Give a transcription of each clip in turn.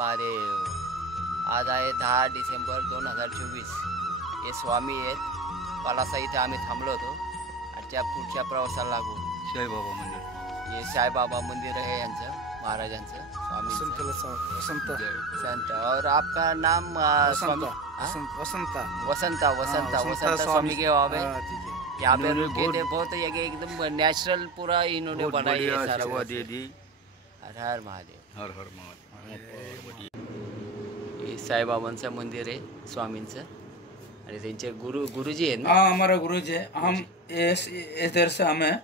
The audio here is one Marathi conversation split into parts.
महादेव। आज आहे 10 डिसेंबर 2024। हे स्वामी आहेत पलासा, इथे आम्ही थांबलो होतो। आजच्या पुढच्या प्रवासाला लागून साईबाबा मंदिर, ये साईबाबा मंदिर है यांचं, महाराजांचं, स्वामी संत। और आपका नाम स्वामी वसंता स्वामी के वहाँ पे यहाँ पे रुके थे। बहुत एकदम नेचुरल पूरा इन्होंने बनाई है सारा। हर हर महादेव, हर हर महादेव। हे साईबाबांचं मंदिर आहे स्वामींचं, आणि त्यांचे गुरुजी आहेत ना। हाँ, हमारा गुरुजी है। हम इधर से हमें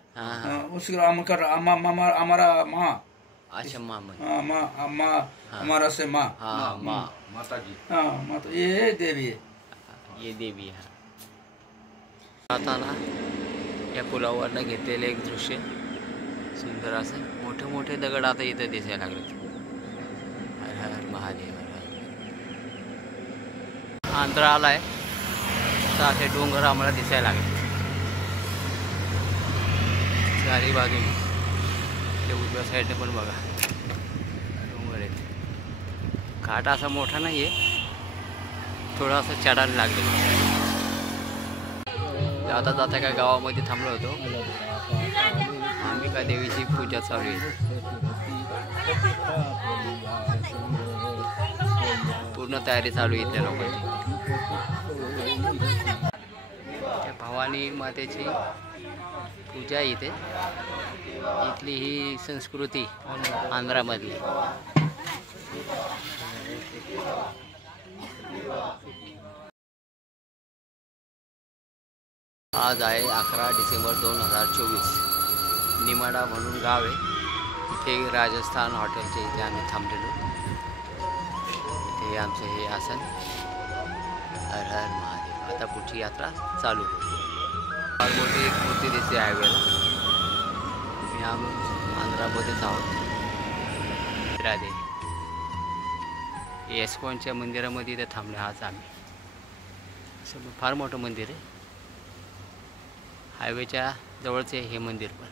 उसके हमारा माँ, अच्छा माँ हमारा से माँ, हाँ माँ, माता जी, हाँ माता, ये देवी है, ये देवी है। आता ना या पुलावरनं घेतलेलं एक दृश्य सुंदर असं, मोठे मोठे दगड आता इथं दिसायला लागले। हर हर महादेव, हर हर। आंध्रा आलाय तर असे डोंगर आम्हाला दिसायला लागले चारी बाजूने। ते उजव्या साईडने पण बघा डोंगर आहेत। घाट असा मोठा नाही आहे, थोडासा चढायला लागले। जाता जाता काय गावामध्ये थांबलो होतो। अंबिका देवीची पूजा चालू आहे, पूर्ण तयारी चालू आहे त्या लोकांची। त्या भवानी मातेची पूजा इथे, इथली ही संस्कृती आंध्रामधली। आज आहे 11 डिसेंबर 2024। निमाडा म्हणून गाव आहे, इथे राजस्थान हॉटेलच्या इथे आम्ही थांबलेलो। इथे आमचं हे आसन। हर हर महादेव। आता पुढची यात्रा चालू। फार मोठी एक मूर्ती दिसते हायवेला। मी आंध्रामध्येच आहोत। राधे एस्कॉनच्या मंदिरामध्ये इथे थांबले आज आम्ही। फार मोठं मंदिर आहे, हायवेच्या जवळचे हे मंदिर पण।